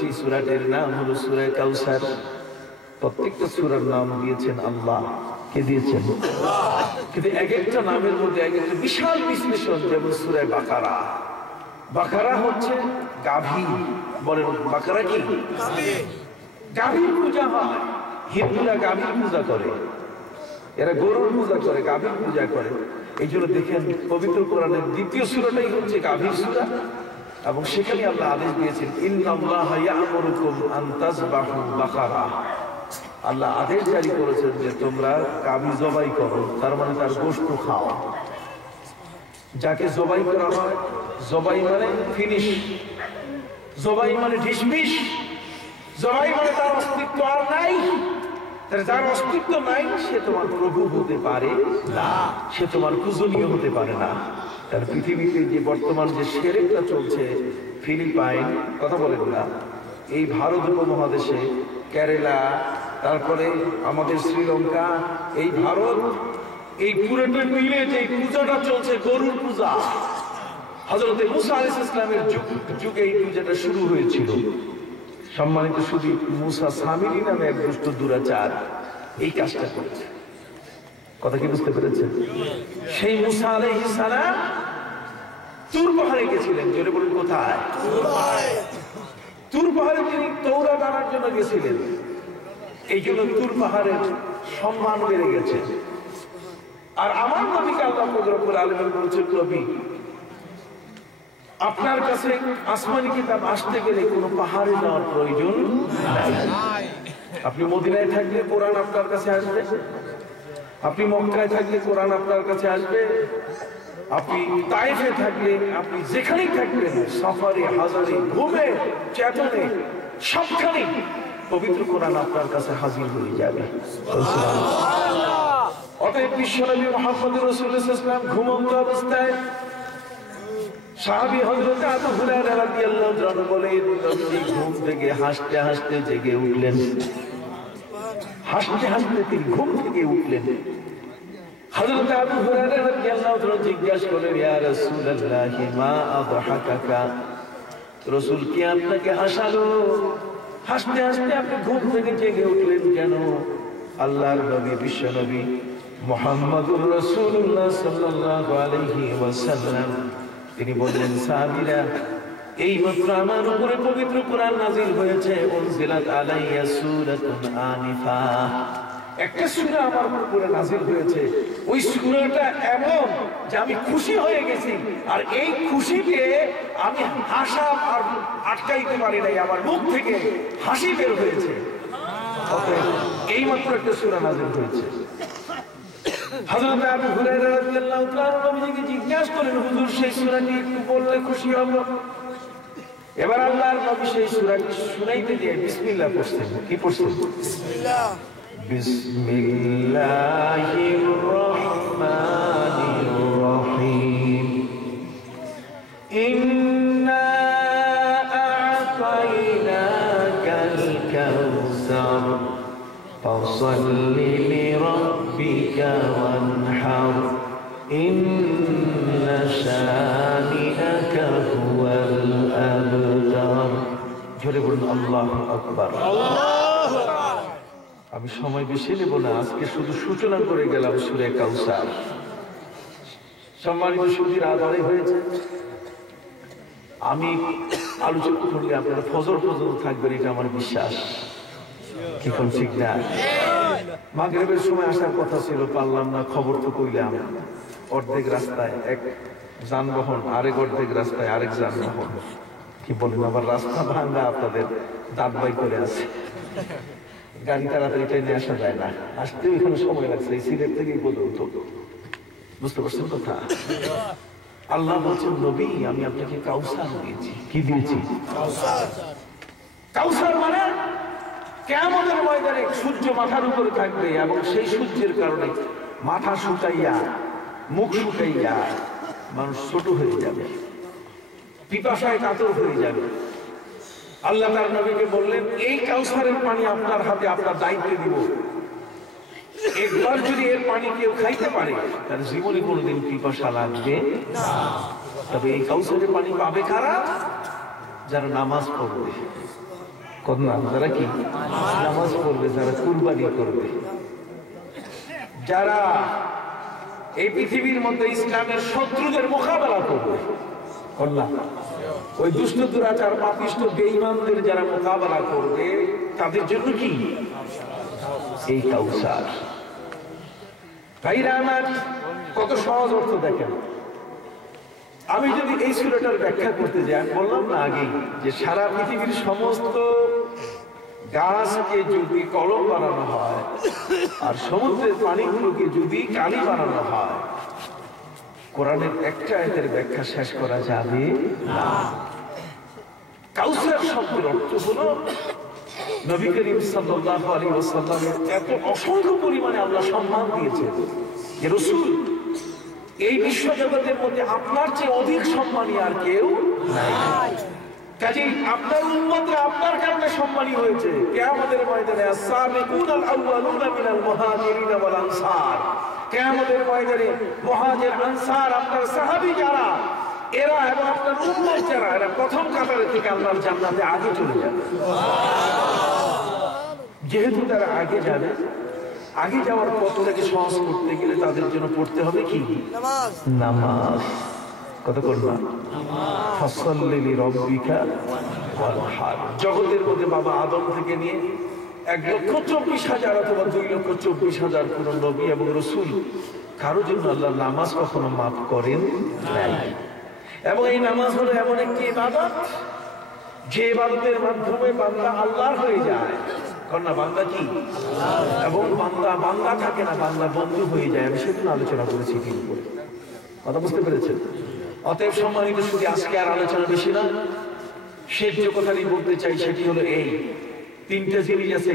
বলেছি সূরাটির নাম হলো সূরা কাউসার। প্রত্যেকটা সূরার নাম দিয়েছেন আল্লাহ। কে দিয়েছেন? কিন্তু এক একটা নামের মধ্যে এক একটা বিশাল বিশ্লেষণ। যেমন সূরা বাকারা, বাকারা হচ্ছে গাভী। বলেন বাকারা কি? গাভীর পূজা হয়। হিন্দুরা গাভীর পূজা করে, এরা গরুর পূজা করে, গাভীর পূজা করে। এই জন্য দেখেন পবিত্র কোরআনের দ্বিতীয় সূরাটাই হচ্ছে গাভীর সূরা, এবং সেখানে আল্লাহ আদেশ দিয়েছেন ইন্নাল্লাহা ইয়া'মুরুকুম আন তাযবাহু বাকারা। আল্লাহ আদেশ জারি করেছেন যে তোমরা গাভী জবাই করো, তার মানে তার গোশত খাও। যাকে জবাই করা হয়, জবাই মানে ফিনিশ, জবাই মানে ঢিসমিস, জবাই মানে তার অস্তিত্ব আর নাই। যার অস্তিত্ব নাই সে তোমার প্রভু হতে পারে না, সে তোমার পূজনীয় হতে পারে না। তার পৃথিবীতে যে বর্তমান যে শিরকটা চলছে, ফিলিপাইন, কথা বলেন না, এই ভারত উপমহাদেশে কেরালা, তারপরে আমাদের শ্রীলঙ্কা, এই ভারত, এই পুরোটা মিলে যে পূজাটা চলছে গরুর পূজা। হযরত মুসা আলাইহিস সালামের যুগে এই পূজাটা শুরু হয়েছিল। সম্মানিত শুধু মুসা সামিরি নামে এক দুষ্ট দুরাচার এই কাজটা করেছে। কথা কি বুঝতে পেরেছেন? সেই মুসা আলাইহিস সালাম তুর পাহাড়ে গেছিলেন। জোরে বলুন কোথায়? তুর পাহাড়ে তিনি তওরাত আনার জন্য গেছিলেন। এই জন্য তুর পাহাড়ের সম্মান বেড়ে গেছে। আর আমার নবীকে আল্লাহ রব্বুল আলামিন বলেছেন, নবী আপনার কাছে আসমানি কিতাব আসতে গেলে কোনো পাহাড়ে যাওয়ার প্রয়োজন নাই। আপনি মদিনায় থাকলে কোরআন আপনার কাছে আসবে, আপনি মক্কায় থাকলে কোরআন আপনার কাছে আসবে, আপনি তায়েফে থাকলে, আপনি যেখানেই থাকবেন, সফরে, হাজারে, ঘুমে, চেতনে, সবখানে পবিত্র কোরআন আপনার কাছে হাজির হয়ে যাবে। অতএব বিশ্বনবী মুহাম্মদ রাসূলুল্লাহ সাল্লাল্লাহু আলাইহি ওয়াসাল্লাম ঘুমন্ত অবস্থায় সাহাবী হযরত আবু হুরায়রা রাদিয়াল্লাহু তাআলা বলেন, নবী ঘুম থেকে হাসতে হাসতে জেগে উঠলেন। হাসতে হাসতে তিনি ঘুম থেকে উঠলেন। হযরত আবু হুরায়রা রাদিয়াল্লাহু তাআলা জিজ্ঞাসা করলেন, ইয়া রাসূলুল্লাহ মা আযহাকাকা, রাসূল কি আপনাকে হাসালো? হাসতে হাসতে আপনি ঘুম থেকে জেগে উঠলেন কেন? আল্লাহর নবী বিশ্বনবী মুহাম্মদুর রাসূলুল্লাহ সাল্লাল্লাহু আলাইহি ওয়াসাল্লাম তিনি বললেন, সাহাবীরা এই মাত্র আমার উপরে পবিত্র কোরআন নাযিল হয়েছে। উনজিলাত আলাইয়া সূরাতুন আনিফা, একটা সূরা আমার উপরে নাযিল হয়েছে। ওই সূরাটা এমন যে আমি খুশি হয়ে গেছি, আর এই খুশিতে আমি হাসা আর আটকাইতে পারি নাই, আমার মুখ থেকে হাসি বের হয়েছে। এই মাত্র একটা সূরা নাযিল হয়েছে। হযরত আবু হুরায়রা রাদিয়াল্লাহু তাআলা নবীকে জিজ্ঞাসা করেন, হুজুর সেই সূরাটি একটু বললে খুশি হব। এবার আল্লাহর নবী সেই সূরাটি শুনাইতে দিয়ে বিসমিল্লাহ পড়ছেন। কি পড়ছেন? বিসমিল্লাহ। বিসমিল্লাহির রহমানির রহিম। ইন্না আ'তাইনাকাল কাউসার ফাসাল্লি লিরাব্বিকা ওয়ানহার ইন্না শানিআকা হুয়াল আবতার। জোরে বলুন আল্লাহু আকবার। আল্লাহু আকবার। আমি সময় বেশি নেব না, আজকে শুধু সূচনা করে গেলাম সূরা কাউসার। সম্মানিত সুধীর আদায় হয়েছে। আমি আলোচনা করলে আপনারা ফজর পর্যন্ত থাকবেন, এটা আমার বিশ্বাস। কি কোন ঠিক না? মাগরিবের সময় আসার কথা ছিল, পারলাম না। খবর তো কইলাম, অর্ধেক রাস্তায় এক যানবাহন, আরেক অর্ধেক রাস্তায় আরেক যানবাহন। কি বলবো, আবার রাস্তা ভাঙা, আপনাদের দাঁত বাই করে আছে, গাড়ি তাড়াতাড়ি ট্রেনে আসা যায় না। আসতেও এখানে সময় লাগছে, এই সিলেট থেকে পর্যন্ত। বুঝতে পারছেন কথা? আল্লাহ বলছেন, নবী আমি আপনাকে কাউসার দিয়েছি। কি দিয়েছি? কাউসার মানে কিয়ামতের ময়দানে সূর্য মাথার উপরে থাকবে, এবং সেই সূর্যের কারণে মাথা শুকাইয়া, মুখ শুকাইয়া মানুষ ছোট হয়ে যাবে, পিপাসায় কাতর হয়ে যাবে। আল্লাহ তার নবীকে বললেন, এই কাউসারের পানি আপনার হাতে, আপনার দায়িত্বে দিব। একবার যদি এর পানি কেউ খাইতে পারে, তার জীবনে কোনোদিন পিপাসা লাগবে না। তবে এই কাউসারের পানি পাবে কারা? যারা নামাজ পড়বে, কন্যা যারা কি নামাজ পড়বে, যারা কুরবানি করবে, যারা এই পৃথিবীর মধ্যে ইসলামের শত্রুদের মোকাবেলা করবে, কন্যা ওই দুষ্ট দুরাচার পাপিষ্ট বেঈমানদের যারা মোকাবেলা করবে তাদের জন্য কি এই কাউসার। ভাইরা আমার, কত সহজ অর্থ দেখেন। আমি যদি এই সূরাটার ব্যাখ্যা করতে যাই, বললাম না আগেই যে সারা পৃথিবীর সমস্ত গাছকে যদি কলম বানানো হয় আর সমুদ্রের পানিগুলোকে যদি কালি বানানো হয়, কোরআনের একটা আয়াতের ব্যাখ্যা শেষ করা যাবে না। কাউসার শব্দের অর্থ হলো নবী করিম সাল্লাল্লাহু আলাইহি ওয়াসাল্লামের এত অসংখ্য পরিমাণে আল্লাহ সম্মান দিয়েছেন যে রাসূল এই বিশ্বজগতের মধ্যে আপনার চেয়ে অধিক সম্মানী আর কেউ নাই। কাজেই আপনার উম্মতরা আপনার কারণে সম্মানী হয়েছে। কিয়ামতের ময়দানে আস-সাবিকুনাল আউয়ালুনা মিনাল মুহাজিরিন ওয়াল আনসার, কিয়ামতের ময়দানে মুহাজির আনসার আপনার সাহাবী যারা এরা এবং আপনার উম্মত যারা এরা প্রথম কাতারে থেকে আল্লাহর জান্নাতে আগে চলে যাবে। যেহেতু তারা আগে যাবে, আগে যাওয়ার পথটাকে সহজ করতে গেলে তাদের জন্য পড়তে হবে কি নামাজ। কত করবা ফাসাল্লি রাব্বিকা ওয়ানহার। জগতের মধ্যে বাবা আদম থেকে নিয়ে 1,24,000 অথবা 2,24,000 কোন নবী এবং রাসূল কারো জন্য আল্লাহ নামাজ কখনো মাফ করেন নাই। এবং এই নামাজ হলো এমন একটি ইবাদত যে ইবাদতের মাধ্যমে বান্দা আল্লাহর হয়ে যায়। কন্যা বান্দা কি এবং বান্দা থাকে না, বান্দা বন্ধু হয়ে যায়। আমি সেদিন আলোচনা করেছি কি উপরে, কথা বুঝতে পেরেছেন? অতএব সম্মানিত শুধু আজকে আর আলোচনা বেশি না, শেষ যে কথাটি বলতে চাই সেটি হলো এই তিনটা জিনিস আছে